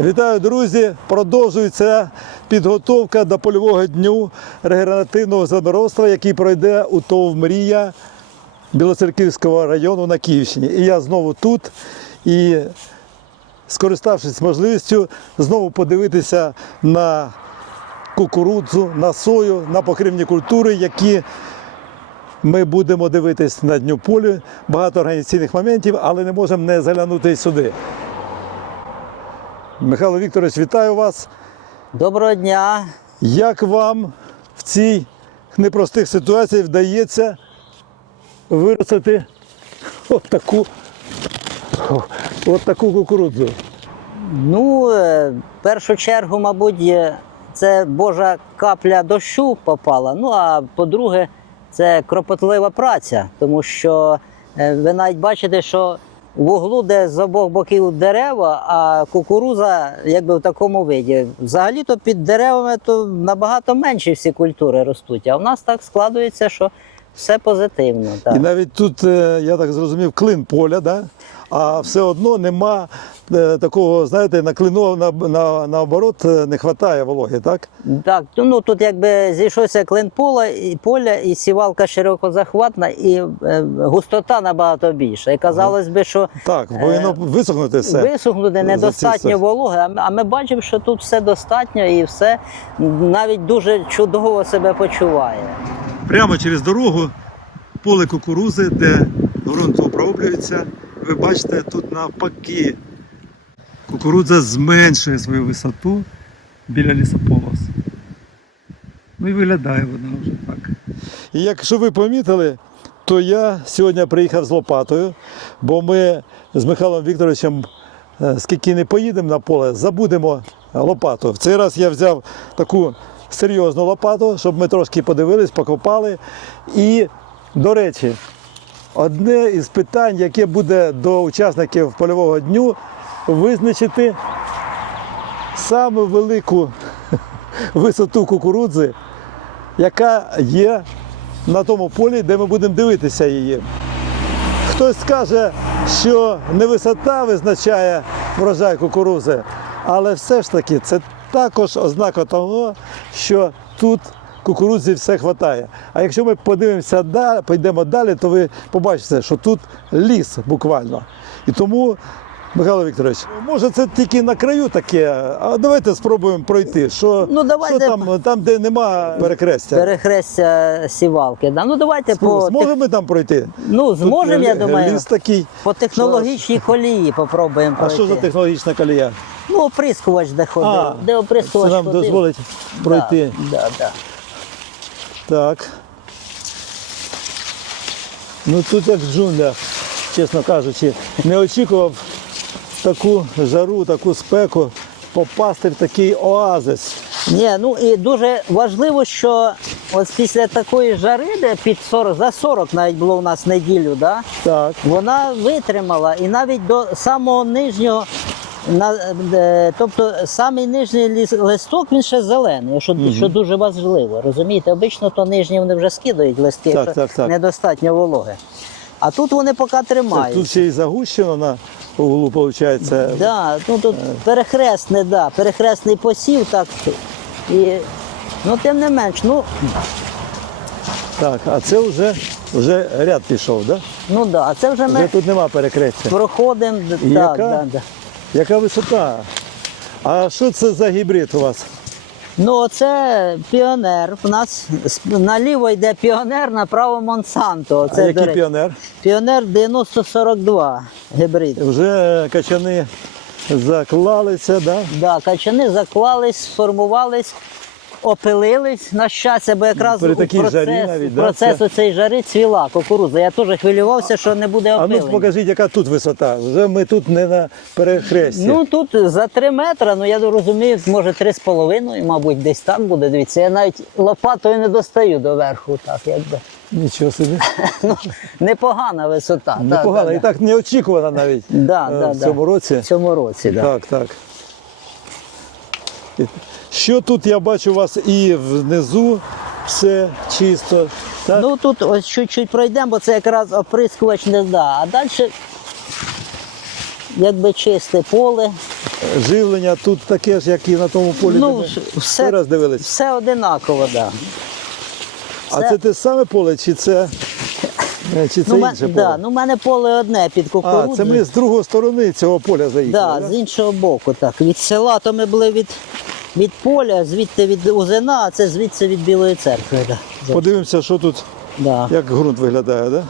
Вітаю, друзі! Продовжується підготовка до польового дню регенеративного землеробства, який пройде у ТОВ Мрія Білоцерківського району на Київщині. І я знову тут. І скориставшись можливістю, знову подивитися на кукурудзу, на сою, на покривні культури, які ми будемо дивитись на дню полі. Багато організаційних моментів, але не можемо не заглянути сюди. Михайло Вікторович, вітаю вас. Доброго дня. Як вам в цій непростих ситуаціях вдається виростити от таку, от таку кукурудзу? Ну, е, в першу чергу, мабуть, це Божа капля дощу попала. Ну, а по-друге, це кропотлива праця, тому що е, ви навіть бачите, що в углу, де з обох боків дерева, а кукуруза якби в такому виді. Взагалі-то під деревами то набагато менші всі культури ростуть. А в нас так складується, що все позитивно. Так. І навіть тут, е, я так зрозумів, клин поля, да? А все одно нема е, такого, знаєте, на клину на, на, наоборот е, не вистачає вологи, так? Так, ну тут якби зійшовся клин поля, і поля, і сівалка широкозахватна, і е, густота набагато більша. І казалось би, що Так, повинно висохнути все. висохнути недостатньо вологи, а ми бачимо, що тут все достатньо і все навіть дуже чудово себе почуває. Прямо через дорогу поле кукурузи, де ґрунт оброблюється. Ви бачите, тут навпаки кукурудза зменшує свою висоту біля лісополос. Ну і виглядає вона вже так. І якщо ви помітили, то я сьогодні приїхав з лопатою, бо ми з Михайлом Вікторовичем, е, скільки не поїдемо на поле, забудемо лопату. В цей раз я взяв таку серйозну лопату, щоб ми трошки подивились, покопали. І, до речі, одне із питань, яке буде до учасників польового дню, визначити саме велику висоту кукурудзи, яка є на тому полі, де ми будемо дивитися її. Хтось скаже, що не висота визначає врожай кукурузи, але все ж таки це також ознака того, що тут кукурудзі все вистачає. А якщо ми подивимося далі, пойдемо далі, то ви побачите, що тут ліс буквально. І тому, Михайло Вікторович, може це тільки на краю таке, а давайте спробуємо пройти. Що, Ну, давайте. що там, там, де нема перекрестя? Перехрестя сівалки. Да? Ну давайте по, тех- Зможемо ми там пройти? ну, зможемо, я думаю, Ліс такий. по технологічній колії попробуємо А що за технологічна колія? Ну, оприскувач де ходив. А, де Це нам ходив. дозволить пройти. Да, да, да. Так. Ну тут як в джунглях, чесно кажучи, не очікував таку жару, таку спеку попасти в такий оазис. Ні, ну і дуже важливо, що ось після такої жари, де під 40, за 40 навіть було у нас неділю, да, Так. вона витримала і навіть до самого нижнього. На, е, тобто самий нижній листок він ще зелений, що, що дуже важливо. Розумієте, обично то нижні вони вже скидають листки, Так, якщо так, так. недостатньо вологи. А тут вони поки тримають. тут ще й загущено на углу, виходить. Да, ну тут перехресний, да, перехресний посів, так. І, ну, тим не менш, ну, Так, а це вже, вже ряд пішов, да? ну да, а це вже Вже ми тут нема перекрестя. проходимо. І Да, яка? висота? А що це за гібрид у вас? Ну, це піонер. У нас наліво йде піонер, направо Монсанто. Це, а який піонер? Піонер 9042 гібрид. Вже качани заклалися, да? Да, качани заклались, сформувались, опилились на щастя, бо якраз При такій процес, жарі навіть, да, процес це- жари цвіла кукурудза. Я теж хвилювався, що не буде А ну покажіть, яка тут висота. Вже ми тут не на перехресті. Ну тут за 3 метри, ну я розумію, може 3,5, мабуть, десь так буде. Дивіться, я навіть лопатою не достаю до верху, так якби. Нічого собі. Ну, непогана висота. Непогано. Да, І так неочікувано навіть Да, е, да, в да. цьому році. В цьому році. Так, так. І Що тут я бачу у вас і внизу все чисто. Так? Ну тут ось чуть-чуть пройдемо, бо це якраз оприскувач не да. А далі якби чисте поле. живлення тут таке ж, як і на тому полі. Ну, де ми все- раз дивились. Все одинаково, так. А все- це те саме поле, чи це, е, чи це Ну, інше поле? да, ну, в мене поле одне під а, це ми з другої сторони цього поля заїхали. Да, да? з іншого боку, так. Від села то ми були від, від поля, звідти від Узина, а це звідси від Білої церкви. Да. Подивимося, що тут, Да. як ґрунт виглядає, да?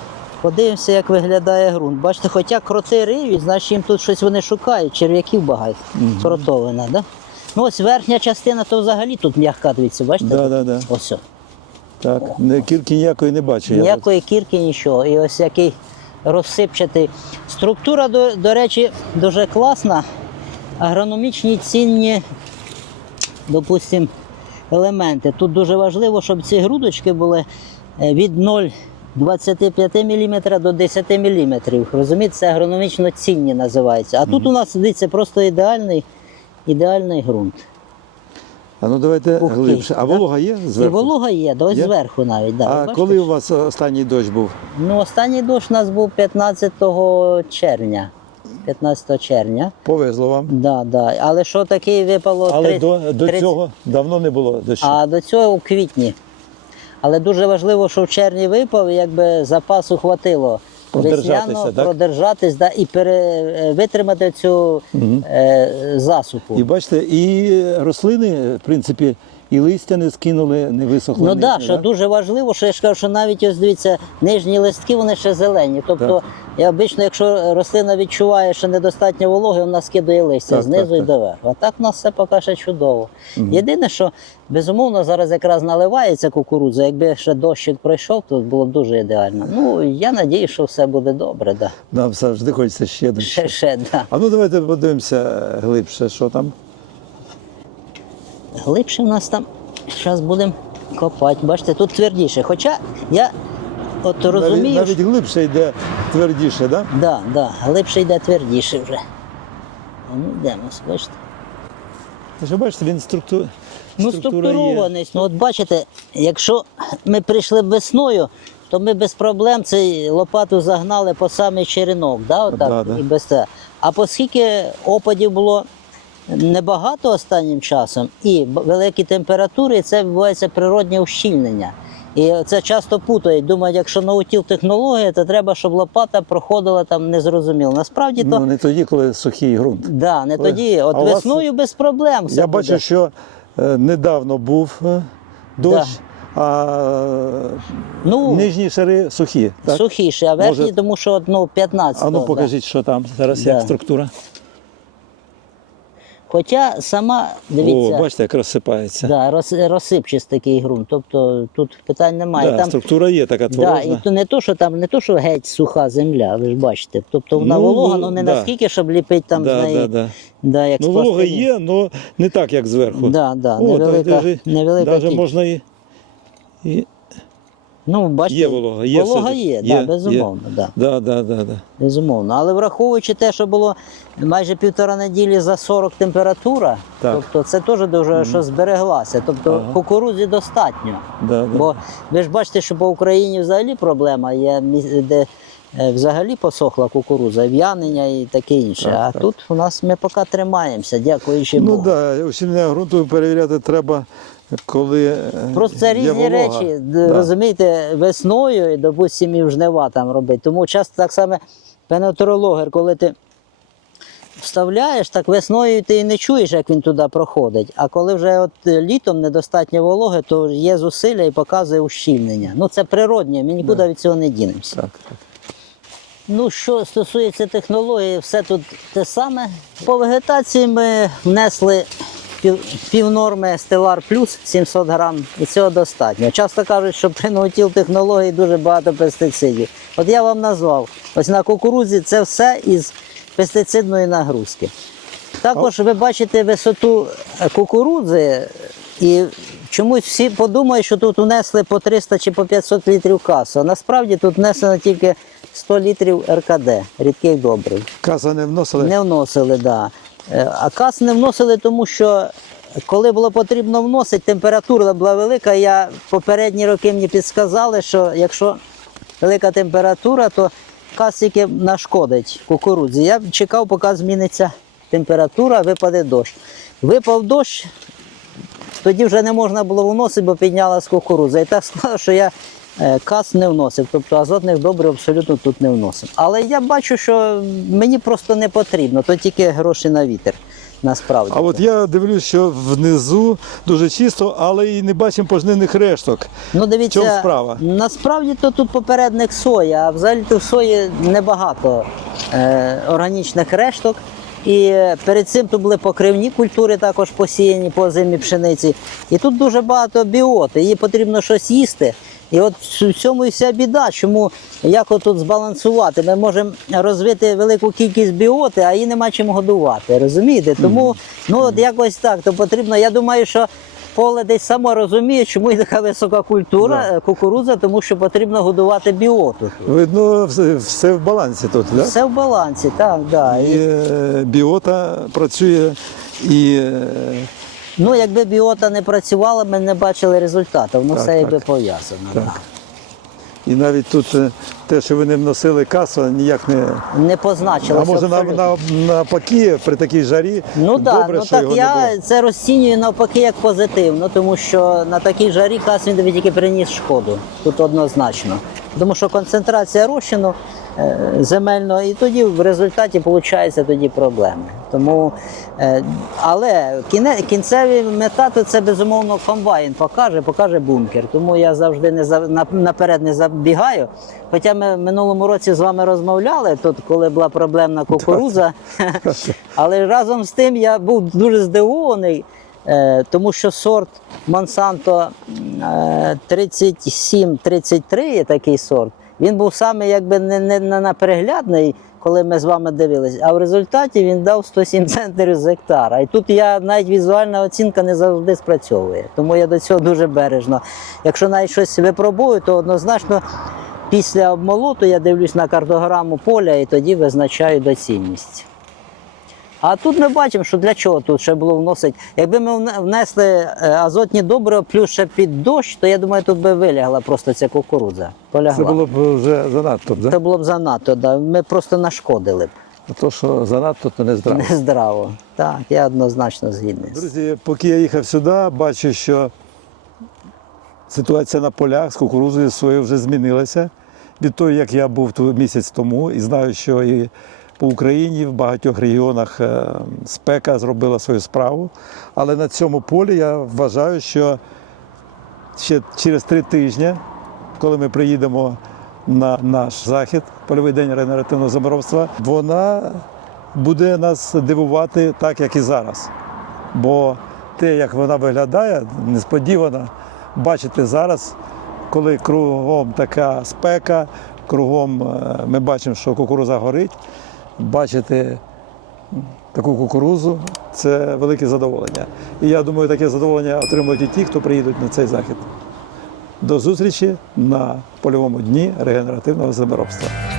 Подивимося, як виглядає ґрунт. Бачите, хоча кроти риють, значить їм тут щось вони шукають, черв'яків багато, кротовина. Да? Ну ось верхня частина, то взагалі тут м'яка, дивіться, бачите? Да, да, да. Ось. Так, кірки ніякої не бачу. я. Ніякої кірки, нічого. І ось який розсипчатий. Структура, до, до речі, дуже класна. Агрономічні цінні, допустим, елементи. Тут дуже важливо, щоб ці грудочки були е, від 0,25 мм до 10 мм. Розумієте, це агрономічно цінні називається. А тут у нас дивіться, просто ідеальний, ідеальний ґрунт. А ну давайте Ух глибше. А волога є І волога є, да, ось Є? зверху навіть. Да. А бачите, коли у вас останній дощ був? Ну, останній дощ у нас був 15 червня. 15 червня. Повезло вам. Да, да. Але що таке випало? Але 30 до, до 30 цього давно не було дощу. А до цього у квітні. Але дуже важливо, що в червні випав, і якби запасу хватило. Продержатися, так? продержатись да, і пере, е, витримати цю е, засуху. І бачите, і рослини, в принципі, і листя не скинули, не висохли. Ну так, да, що дуже важливо, що я ж кажу, що навіть ось дивіться, нижні листки вони ще зелені. Тобто, Так. я обично, якщо рослина відчуває, що недостатньо вологи, вона скидує листя Так, знизу так, і так. доверху. А так у нас все поки ще чудово. Єдине, що безумовно зараз якраз наливається кукурудза. Якби ще дощик пройшов, то було б дуже ідеально. Ну я надію, що все буде добре. Да. Нам завжди хочеться ще дощ. Ще ще да. А ну давайте подивимося глибше, що там. Глибше в нас там зараз будемо копати. Бачите, тут твердіше. Хоча я от розумію, навіть, навіть глибше йде твердіше, да? Да, да, глибше йде твердіше вже. А ну йдемо, бачите. Ви бачите, він структур... Ну, структура структурованість. Ну, от бачите, якщо ми прийшли весною, то ми без проблем цей лопату загнали по самий черенок, да, отак, Да, да. і без те. А оскільки опадів було небагато останнім часом і великі температури, і це відбувається природнє ущільнення. І це часто путають. Думають, якщо наутіл технологія, то треба, щоб лопата проходила там незрозуміло. Насправді то Ну, не тоді, коли сухий ґрунт. Да, не тоді. От а у вас- весною без проблем. Все Я буде. бачу, що е, недавно був е, дощ, а е, Ну, нижні шари сухі. Так? сухіше, а верхні, Може- тому що ну, 15. А ну да. покажіть, що там зараз Да. як структура. Хоча сама, дивіться, О, бачите, як розсипається. да, роз, розсипчастий такий ґрунт. Тобто тут питань немає. Да, там, структура є така да, творожна. і то не то, що там не то, що геть суха земля, ви ж бачите. Тобто вона Ну, волога, ну не да. наскільки, щоб ліпити там да, з неї. да, да. Да, як Ну, з волога пластиліну. є, але не так, як зверху. Да, да, О, невелика, даже, невелика даже кількість. можна і, і... Ну, бачите, Є волога, є волога все-таки. є, Є, да, безумовно. Да. Да, да, да, да. Безумовно. Але враховуючи те, що було майже півтора неділі за 40 температура, Так. тобто це теж дуже що збереглася. Тобто Ага. кукурудзі достатньо. Да, да. Бо ви ж бачите, що по Україні взагалі проблема є, де е, взагалі посохла кукурудза, в'янення і таке інше. Так, а так. тут у нас ми поки тримаємося, дякуючи Ну Богу. так, да, ущільнення ґрунту перевіряти треба, коли е, Просто це є різні волога. речі, Да. розумієте, весною допустимо, і жнива там робити. Тому часто так само пенетрологер, коли ти вставляєш, так весною ти і не чуєш, як він туди проходить. А коли вже от е, літом недостатньо вологи, то є зусилля і показує ущільнення. Ну це природнє, ми нікуди від цього не дінемося. Так, так. Ну, що стосується технології, все тут те саме. По вегетації ми внесли пів, півнорми Stellar Plus 700 грам, і цього достатньо. Часто кажуть, що при наутіл технології дуже багато пестицидів. От я вам назвав, ось на кукурудзі це все із пестицидної нагрузки. Також ви бачите висоту кукурудзи, і чомусь всі подумають, що тут внесли по 300 чи по 500 літрів касу. Насправді тут внесено тільки 100 літрів РКД, рідких добрив. Каса не вносили? Не вносили, так. Да. Е, А кас не вносили, тому що коли було потрібно вносити, температура була велика. Я попередні роки мені підсказали, що якщо велика температура, то кас тільки нашкодить кукурудзі. Я чекав, поки зміниться температура, випаде дощ. Випав дощ, тоді вже не можна було вносити, бо піднялась кукурудза. І так склалося, що я е, кас не вносив, тобто азотних добрив абсолютно тут не вносив. Але я бачу, що мені просто не потрібно, то тільки гроші на вітер. Насправді. А от я дивлюсь, що внизу дуже чисто, але і не бачимо пожнивних решток. Ну, дивіться, чому справа? насправді то тут попередник соя, а взагалі то в сої небагато е, органічних решток. І перед цим тут були покривні культури, також посіяні по зимі пшениці. І тут дуже багато біоти, їй потрібно щось їсти. І от в цьому і вся біда. Чому як отут збалансувати? Ми можемо розвити велику кількість біоти, а її нема чим годувати. Розумієте? Тому ну от якось так. То потрібно. Я думаю, що поле десь само розуміє, чому і така висока культура Да. е, кукурудза, тому що потрібно годувати біоту. Видно, все, все в балансі тут, да? Все в балансі, так, да. І І, е, біота працює, і е, ну, якби біота не працювала, ми не бачили результату. Воно Так, все якби так. пов'язано. Так. Да. і навіть тут е, те, що ви не вносили касу, ніяк не. Не позначилося. А може на, на, навпаки, при такій жарі Ну так, ну що так його я не було. це розцінюю навпаки як позитивно, тому що на такій жарі кас він тільки приніс шкоду. Тут однозначно. Тому що концентрація розчину земельного, і тоді в результаті виходить тоді проблеми. Тому, е, але кіне, кінцеві мета то це безумовно комбайн покаже, покаже бункер. Тому я завжди не за, наперед не забігаю. Хоча ми в минулому році з вами розмовляли, тут коли була проблемна кукуруза. Але разом з тим я був дуже здивований, е, тому що сорт е, 37-33 є такий сорт. Він був саме якби не, не, не на переглядний, коли ми з вами дивилися, а в результаті він дав 107 центнерів з гектара. І тут я навіть візуальна оцінка не завжди спрацьовує. Тому я до цього дуже бережно. Якщо навіть щось випробую, то однозначно після обмолоту я дивлюсь на картограму поля і тоді визначаю доцільність. А тут ми бачимо, що для чого тут ще було вносити. Якби ми внесли е, азотні добрива плюс ще під дощ, то я думаю, тут би вилягла просто ця кукурудза. Полягла. Це було б вже занадто, да? Це було б занадто, да. ми просто нашкодили б. А то, що занадто, то не здраво. Нездраво. Так, я однозначно згідний. Друзі, поки я їхав сюди, бачу, що ситуація на полях з кукурузою своєю вже змінилася від того, як я був тут місяць тому, і знаю, що і по Україні в багатьох регіонах е, спека зробила свою справу. Але на цьому полі я вважаю, що ще через три тижні, коли ми приїдемо на наш захід, польовий день регенеративного заморовства, вона буде нас дивувати так, як і зараз. Бо те, як вона виглядає, несподівано бачити зараз, коли кругом така спека, кругом е, ми бачимо, що кукуруза горить, бачити таку кукурузу це велике задоволення. І я думаю, таке задоволення отримують і ті, хто приїдуть на цей захід. До зустрічі на польовому дні регенеративного землеробства.